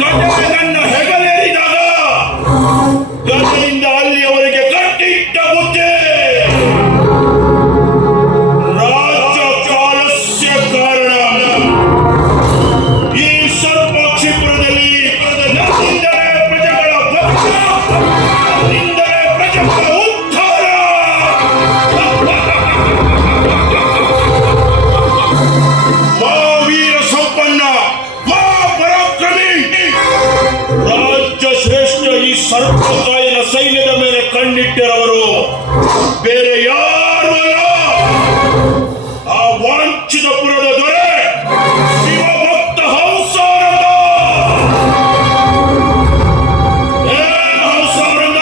ಗಜ ನನ್ನ ಹೆಗಲೇರಿದಾಗ ಗಜದಿಂದ ಅಲ್ಲಿಯವರೆಗೆ ಕಟ್ಟಿಟ್ಟ ಬುದ್ಧಿ ರಾಜ್ಯ ಕಾಲಸ್ಯ ಕಾರಣ ಈ ಸರ್ಪಕ್ಷಿಪುರದಲ್ಲಿ ನನ್ನಿಂದಲೇ ಪ್ರಜೆಗಳ ಭಕ್ತ, ನನ್ನಿಂದಲೇ ಪ್ರಜೆಗಳ ಉದ್ಧಾರ. ವೀರ ಸಂಪನ್ನ ಪರಾಕ್ರಮಿ ರಾಜ್ಯ ಶ್ರೇಷ್ಠ ಈ ಸರ್ಪಕಾಯನ ಸೈನ್ಯದ ಮೇಲೆ ಕಣ್ಣಿಟ್ಟಿರವರು ಬೇರೆ ಯಾರು ಅಲ್ಲ, ಆ ವಾಂಛಿತಪುರದ ದೊರೆ ಶಿವಭಕ್ತ ಹಂಸಾನಂದ. ಹಂಸಾನಂದ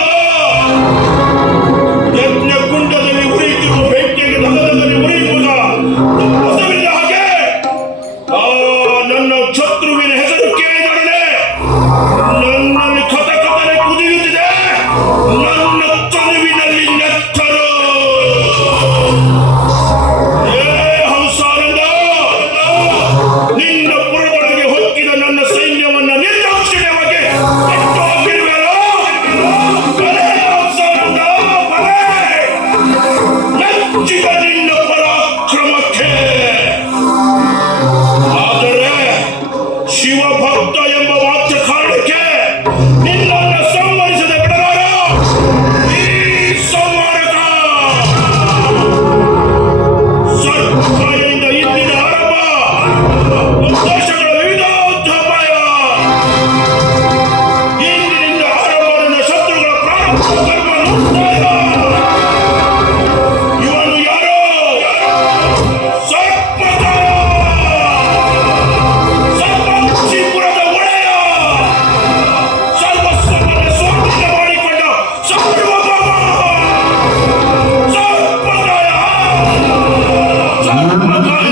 ಯಜ್ಞಕುಂಡದಲ್ಲಿ ಉರಿಯುತ್ತಿರುವ ಬೆಂಕಿಗೆ ದಹನದಲ್ಲಿ ಉರಿಯುವುದ ಹೊಸವಿಲ್ಲ ಹಾಗೆ ನನ್ನ ಶತ್ರುವಿನ ಹೆಸರು ಕೇಳಿದೊಡನೆ ನನ್ನಲ್ಲಿ ಕಥಕಥನೆ ಕುದಿಯುತ್ತಿದೆ, ನನ್ನ ತನುವಿನಲ್ಲಿ ನೆತ್ತರು. ಹಂಸಾನಂದ, ನಿನ್ನ ಪುರದೊಳಗೆ ಹೊಕ್ಕಿದ ನನ್ನ ಸೈನ್ಯವನ್ನ ನಿರ್ದಾಕ್ಷಿಣ್ಯವಾಗಿ ಕಟ್ಟು ಹಾಕಿರುವೆಯೋ? ಬಲೆ ಹಂಸಾನಂದ, ಬಲೆ ನೆಚ್ಚಿದ ನಿನ್ನ ಪರಾಕ್ರಮಕ್ಕೆ. ಆದರೆ ಶಿವಭಕ್ತ ಎಂಬ ವಾಕ್ಯ ಕಾರಣಕ್ಕೆ ನಿನ್ನನ್ನು ಸಂಹರಿಸದೆ ಬಿಡಲಾರ ಈ ಸಂಹಾರಕ. ಸರ್ಪಕಾಯನಿಂದ ಇಂದಿನ ಆರಂಭ, ಉದ್ದೇಶಗಳ ವಿವಿಧ ಉದ್ಧಾಪಾಯ. ಇಂದಿನಿಂದ ಆರಂಭ ನನ್ನ ಶತ್ರುಗಳ ಪ್ರಾರಂಭ ಕರ್ಮ ಮುಕ್ತಾಯ. ಇವನು ಯಾರೋ? ಸರ್ಪಕಾಯ, ಸರ್ಪಕ್ಷಿಪುರದ ಒಡೆಯ, ಸರ್ವಸ್ವವನ್ನು ಸ್ವಾಧೀನ ಮಾಡಿಕೊಂಡ ಸಾರ್ವಭೌಮ ಸರ್ಪಕಾಯ. ಸರ್ಪಕಾಯ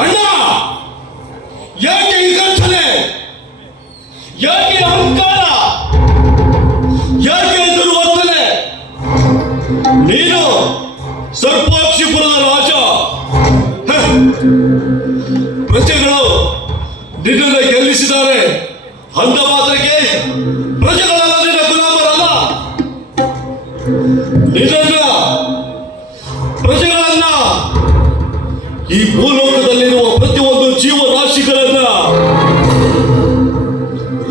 ಅಣ್ಣ, ಯಾಕೆ ಈ ಗರ್ಜನೆ? ಯಾಕೆ ಅಹಂಕಾರ? ಯಾಕೆ ದುರ್ವರ್ತನೆ? ನೀನು ಸರ್ಪಾಕ್ಷಿಪುರದ ರಾಜ. ಹ, ಪ್ರಜೆಗಳು ನಿನ್ನನ್ನು ಗೆಲ್ಲಿಸಿದ್ದಾರೆ ಅಂದ ಮಾತ್ರಕ್ಕೆ ಪ್ರಜೆಗಳೆಲ್ಲ ನಿನ್ನ ಗುಲಾಮರಲ್ಲ. ನಿನ್ನ ಪ್ರಜೆಗಳನ್ನ, ಈ ಭೂಲೋಕದಲ್ಲಿರುವ ಪ್ರತಿಯೊಂದು ಜೀವರಾಶಿಗಳನ್ನ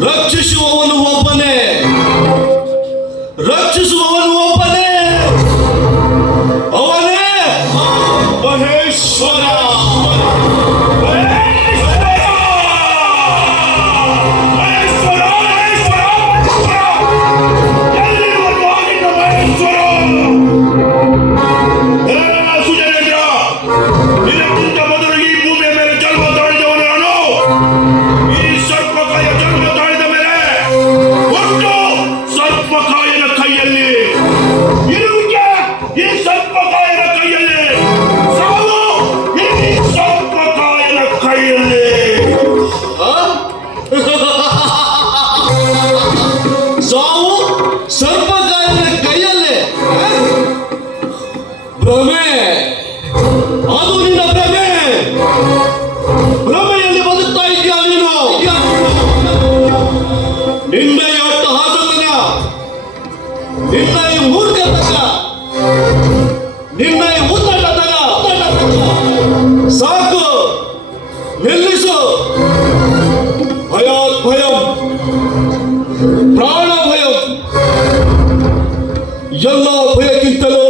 ರಕ್ಷಿಸುವವನು ಒಬ್ಬನೇ, ರಕ್ಷಿಸುವವನು ಒಬ್ಬನೇ, ಅವನೇ ಮಹೇಶ್ವರ. ನಿನಕ್ಕಿಂತ ಮೊದಲು ಈ ಭೂಮಿಯ ಮೇಲೆ ಜನ್ಮ ತಾಳಿದವನು ನಾನು. ಈ ಸರ್ಪಕಾಯ ಜನ್ಮ ತಾಳಿದ ಮೇಲೆ ಒಟ್ಟು ಸರ್ಪಕಾಯನ ಕೈಯಲ್ಲಿ ಇರುವಿಕೆ, ಈ ಸರ್ಪಕಾಯನ ಕೈಯಲ್ಲಿ ಸಾವು, ಈ ಸರ್ಪಕಾಯನ ಕೈಯಲ್ಲಿ. ಸಾವು ಸರ್ಪಕಾಯನ ಕೈಯಲ್ಲೇ. ಭ್ರಮೆ, ಅದು ನಿನ್ನ ಭ್ರಮೆ. ಭ್ರಮೆಯಲ್ಲಿ ಬದುಕ್ತಾ ಇದೆಯಾ ನೀನು? ನಿನ್ನ ಈ ಅಟ್ಟಹಾಸತನ, ನಿನ್ನ ಈ ಮೂರ್ಖತನ, ನಿನ್ನ ಈ ಉದ್ದಟತನ ಸಾಕು, ನಿಲ್ಲಿಸು. ಭಯಾತ್ ಭಯಂ, ಪ್ರಾಣ ಭಯಂ. ಎಲ್ಲ ಭಯಕ್ಕಿಂತಲೂ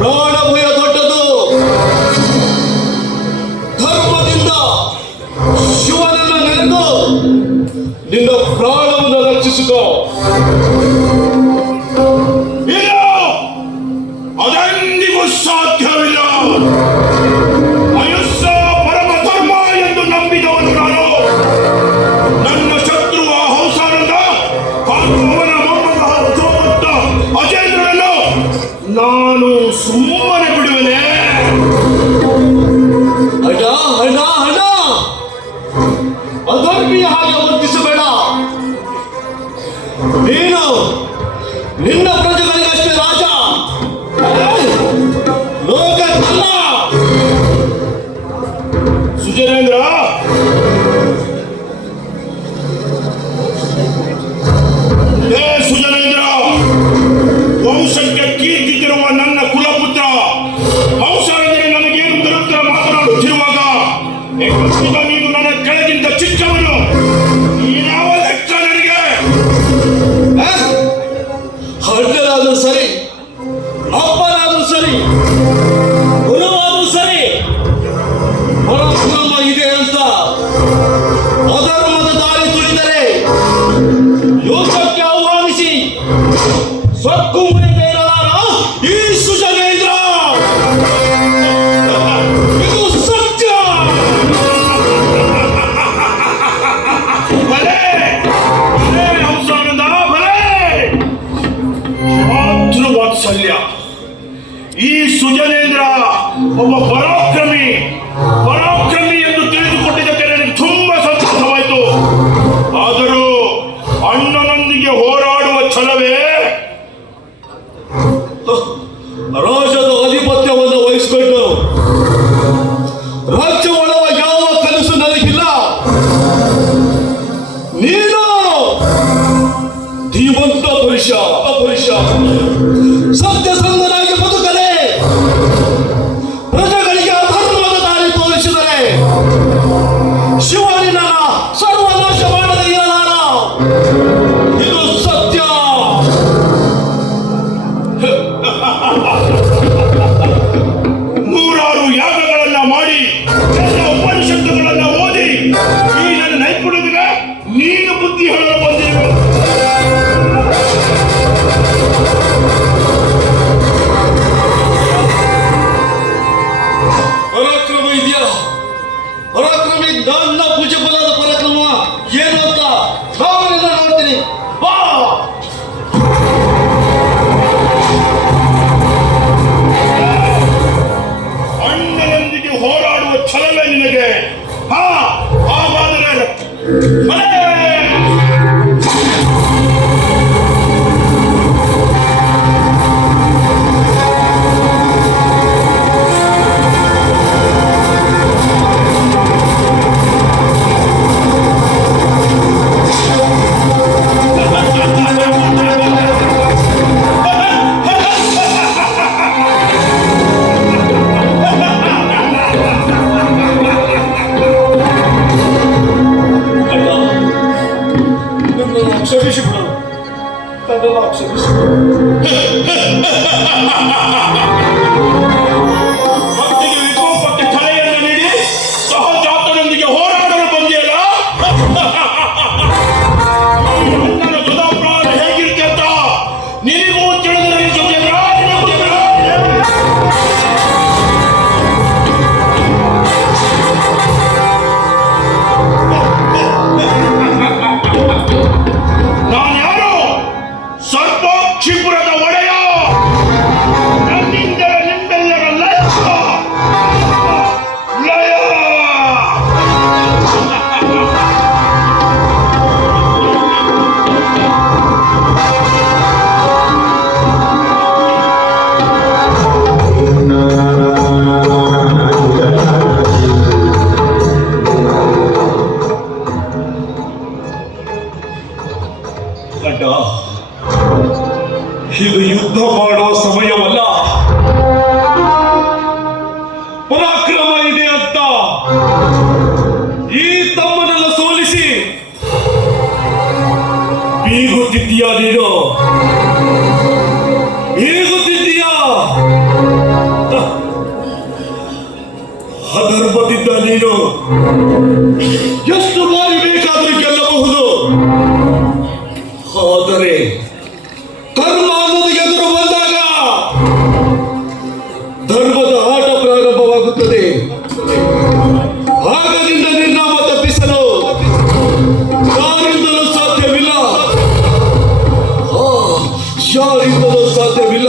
ಪ್ರಾಣ ಭಯ ದೊಡ್ಡದು. ಧರ್ಮದಿಂದ ಶಿವನನ್ನು ನೆನೆದು ನಿನ್ನ ಪ್ರಾಣವನ್ನು ರಕ್ಷಿಸಿಕೋ. ಇಲ್ಲ, ಅದೆಂದಿಗೂ ಸಾಧ್ಯವಿಲ್ಲ. ಅಹಿಂಸಾ ಪರಮ ಧರ್ಮ ಎಂದು ನಂಬಿದವನು ನಾನು. ನನ್ನ ಶತ್ರು ಆ ಹಂಸಾನಂದ ಹಾಗೂ ಅವನ ಮೊಮ್ಮಗ ಜೋಭಕ್ತ ಅಜೇಂದ್ರನನ್ನು ನಾನು ಸುಮ್ಮನೆ ಬಿಡುವೆನೆ? ಹಣ ಹಣ ಹಣ, ಅಧರ್ಮೀಯ ಹಾಗೆ ವರ್ತಿಸಬೇಡ. ನೀನು ನಿನ್ನ ಪ್ರಜೆಗಳಿಗೆ ಅಡ್ಡಲಾದ್ರೂ ಸರಿ, ಅಪ್ಪನಾದ್ರೂ ಸರಿ, ಗುರುವಾದ್ರೂ ಸರಿ, ಪರಾಕ್ರಮ ಇದೆ ಅಂತ ಅಧರ್ಮದ ದಾರಿ ತುಳಿದರೆ ಯೋಗಕ್ಕೆ ಆಹ್ವಾನಿಸಿ ಸೊಕ್ಕು ಮುರಿದೇ ಇರಲಾರ ಈ ಸುಜನೇಂದ್ರ. ಇದು ಸತ್ಯ. ಬಲೆ ಬಲೆ ಹಂಸಾನಂದ, ಬಲೆ ಮಾತೃವಾತ್ಸಲ್ಯ. ಈ ಸುಜನೇಂದ್ರ ಒಬ್ಬ ಪರಾಕ್ರಮಿ ಎಂದು ತಿಳಿದುಕೊಟ್ಟಿದ್ದಕ್ಕೆ ನನಗೆ ತುಂಬಾ ಸಂತೋಷವಾಯಿತು. ಆದರೂ ಅಣ್ಣನೊಂದಿಗೆ ಹೋರಾಡುವ ಛಲವೇ ರಾಜ್ಯದ ಆಧಿಪತ್ಯವನ್ನು ವಹಿಸಿಕೊಂಡು ರಾಜ್ಯ ಒಳವ ಯಾವ ಕನಸು ನನಗಿಲ್ಲ. ನೀನು ಧೀಮಂತ ಪುರುಷ ಸತ್ಯಸಂಧನಾಗಿ ಬದುಕಲೆ, ಪ್ರಜೆಗಳಿಗೆ ಅಧರ್ಮದ ದಾರಿ ತೋರಿಸಿದರೆ ಶಿವನಿನ ಸರ್ವನಾಶ ಮಾಡದೇ ಇರಲಾರ. ಇದು ಸತ್ಯ. ನೂರಾರು ಯಾಗಗಳನ್ನ ಮಾಡಿ ಎಲ್ಲ ಉಪನಿಷತ್ತುಗಳನ್ನ ಓದಿ ಈ ನನ್ನ ನೈಪುಣ್ಯದಿಗೆ ನೀನು ಬುದ್ಧಿ ಹೇಳಲು ಬಂದಿರು. ಪರಾಕ್ರಮ ಇದೆಯಾ? ಪರಾಕ್ರಮಿ ನನ್ನ ಪೂಜೆ ಬಲದ ಪರಾಕ್ರಮ ಏನು ಅಂತ ನಾನು ನೋಡ್ತೀನಿ. ಬಾ. ಅಣ್ಣನೊಂದಿಗೆ ಹೋರಾಡುವ ಛಲವೇ ನಿನಗೆ? ಹಾಗಾದರೆ ಬಲೆ! ಕ್ಷಮಿಸಿಬಿಡು, ನನ್ನನ್ನು ಕ್ಷಮಿಸಿಬಿಡು. ಭಕ್ತಿಗೆ ವಿಕೋಪಕ್ಕೆ ಕಲೆಯನ್ನು ನೀಡಿ ಸಹಜಾತನೊಂದಿಗೆ ಹೋರಾಡಲು ಬಂದಿಯಲ್ಲ. ನನ್ನ ಗದಾಪ್ರಾಣ ಹೇಗಿರುತ್ತೆ ಅಂತ ನಿನಗೂ ತಿಳಿದರೆ ಸುಜೇಂದ್ರ, ನಿನಗೂ ನಾನು ಯಾರು? ಸರ್ಪ ಕ್ಷಿಪುರದ ಒಡೆಯ. ನನ್ನಿಂದ ನಿಮ್ಮೆಲ್ಲರ ಲಯ ಲಯ. ಅಡ್ಡ, ಇದು ಯುದ್ಧ ಮಾಡುವ ಸಮಯವಲ್ಲ. ಪರಾಕ್ರಮ ಇದೆ ಅಂತ ಈ ತಮ್ಮನನ್ನು ಸೋಲಿಸಿ ಬೀಗುತ್ತಿದ್ದೀಯಾ ನೀನು? ಬೀಗುತ್ತಿದ್ದೀಯಾ? ಅಧರ್ಮದಿಂದ ನೀನು ಎಷ್ಟು ಬಾರಿ ಬೇಕಾದರೂ ಗೆಲ್ಲಬಹುದು. ಆದರೆ ಕರ್ಮ ಅನ್ನೋದು ಎದುರು ಬಂದಾಗ ಧರ್ಮದ ಆಟ ಪ್ರಾರಂಭವಾಗುತ್ತದೆ. ಆಗದಿಂದ ನಿರ್ನಾಮ ತಪ್ಪಿಸಲು ಯಾರಿಂದಲೂ ಸಾಧ್ಯವಿಲ್ಲ. ಯಾರಿಂದಲೂ ಸಾಧ್ಯವಿಲ್ಲ.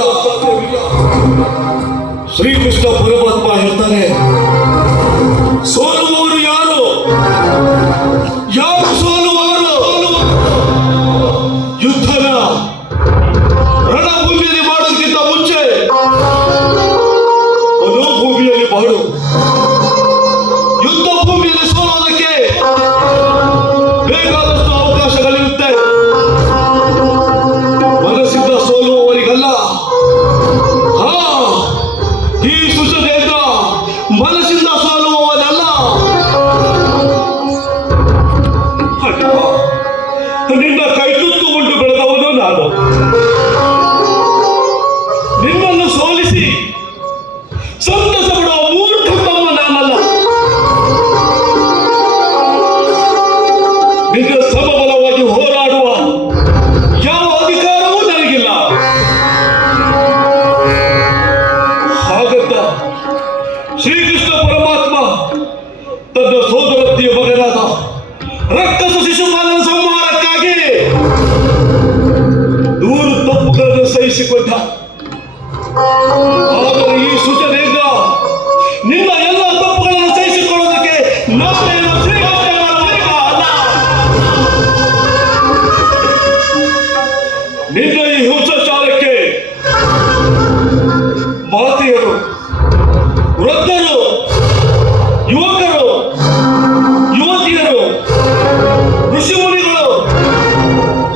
ಶ್ರೀಕೃಷ್ಣ ಪರಮಾತ್ಮ ಹೇಳ್ತಾನೆ, ಸೋಲುವವರು ಯಾರು? ಯಾರು ಸೋಲುವವರು? ಯುದ್ಧನ ರಣಭೂಮಿಯಲ್ಲಿ ಮಾಡೋದಕ್ಕಿಂತ ಮುಂಚೆ ಮನೋಭೂಮಿಯಲ್ಲಿ ಮಾಡು. ಯುದ್ಧ ಭೂಮಿಯಲ್ಲಿ ಸೋಲೋದಕ್ಕೆ ಬೇಕಾದಷ್ಟು ಅವಕಾಶಗಳಿರುತ್ತೆ. ಮನಸ್ಸಿಂದ ಸೋಲುವವರಿಗಲ್ಲ. ಈ ಸುಜನೇಂದ್ರ ಮನಸ್ಸಿಂದ ಸೋಲುವವನಲ್ಲ. ತೊಡಗಿಸಿಕೊಂಡ. ಆದರೆ ಈ ಸುಜನೇಂದ್ರ ನಿನ್ನ ಎಲ್ಲ ತಪ್ಪುಗಳನ್ನು ಸಹಿಸಿಕೊಳ್ಳೋದಕ್ಕೆ ನಾನೇನು ಶ್ರೀಹರಿಯ ಅಲ್ಲ. ನಿನ್ನ ಈ ಹಿಂಸಾಚಾರಕ್ಕೆ ಮಾತೆಯರು, ವೃದ್ಧರು, ಯುವಕರು, ಯುವತಿಯರು, ಋಷಿಮುನಿಗಳು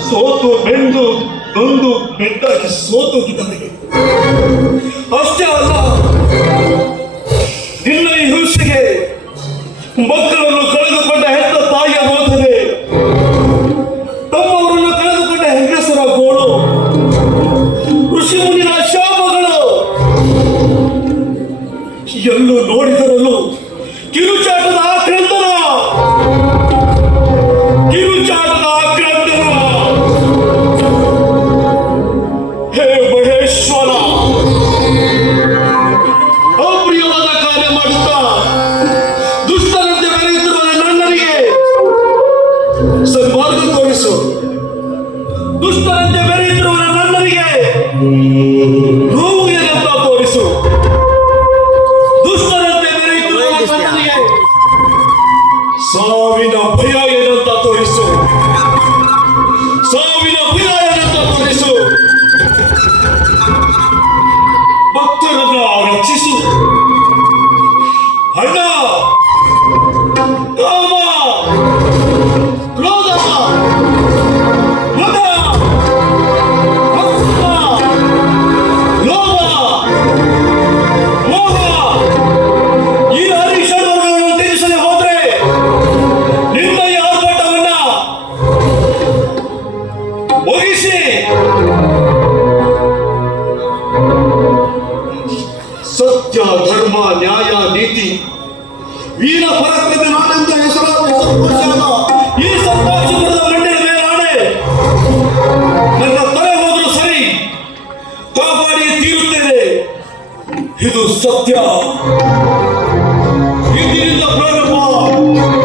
ಸೋತು ಬೆಂದು ನೊಂದು ಬೆಂದಾಗಿ ಸೋತೋಗಿದ್ದಾರೆ. ಅಷ್ಟೇ ಅಲ್ಲ, ನಿನ್ನ ಈ ಹಿಂಸೆಗೆ ಮಕ್ಕಳನ್ನು ಕಳೆದುಕೊಂಡ ಹೆತ್ತ ತಾಯಿಯ ರೋಧನೆ, ತಮ್ಮವರನ್ನು ಕಳೆದುಕೊಂಡ ಹೆಂಗಸರ ಗೋಳು, ಋಷಿಮುನಿಗಳ ಶಾಪಗಳು, ಎಲ್ಲೂ ನೋಡಿದರಲ್ಲೂ ಕಿರುಚಾಟದ ಆಕ್ರಂದನ, ಕಿರುಚಾಟದ ಆಕ್ರಂದನ. ಹೇ ಮಹೇಶ್ವರ, ಅಪ್ರಿಯವಾದ ಕಾರ್ಯ ಮಾಡುತ್ತಾ ದುಷ್ಟರಂತೆ ಬೆರೆಯುತ್ತಿರುವ ನನ್ನನಿಗೆ ಸನ್ಮಾರ್ಗ ತೋರಿಸು. ದುಷ್ಟರಂತೆ ಬೆರೆಯುತ್ತಿರುವ ನನ್ನನಿಗೆ ನೋವು ಏನಂತ ತೋರಿಸು. ದುಷ್ಟರಂತೆ ಬೆರೆಯುತ್ತಿರುವ ನನ್ನನಿಗೆ ಸಾವಿನ ಭಯ ಏನಂತ ತೋರಿಸು. ಸಾವಿನ ಭಯ ಏನಂತ ತೋರಿಸು. ಭಕ್ತರನ್ನ ರಕ್ಷಿಸು. ಹಣ, ಕಾಮ, ಕ್ರೋಧ, ಮದ, ಮತ್ಸರ, ಲೋಭ, ಮೋಹ ಈ ಹರಿಷಡ್ವರ್ಗಗಳನ್ನು ತ್ಯಜಿಸದೆ ಹೋದ್ರೆ ನಿನ್ನ ಈ ಆರ್ಭಟವನ್ನ ಮುಗಿಸಿ ಸತ್ಯ, ಧರ್ಮ, ನ್ಯಾಯ, ನೀತಿ, ವೀರ ಪರಾಕ್ರಮಿ ನಾನೆಂದು ಹೆಸರುಘೋಷಿಯಾದ ಈ ಸಂತಾಶಪುರದ ಮಂಡಿನ ಮೇಲೆ ಆಣೆ, ನನ್ನ ತಲೆ ಹೋದರೂ ಸರಿ, ಕಾಪಾಡಿ ತೀರುತ್ತೇನೆ. ಇದು ಸತ್ಯ. ಇಂದಿನಿಂದ ಪ್ರಾರಂಭ.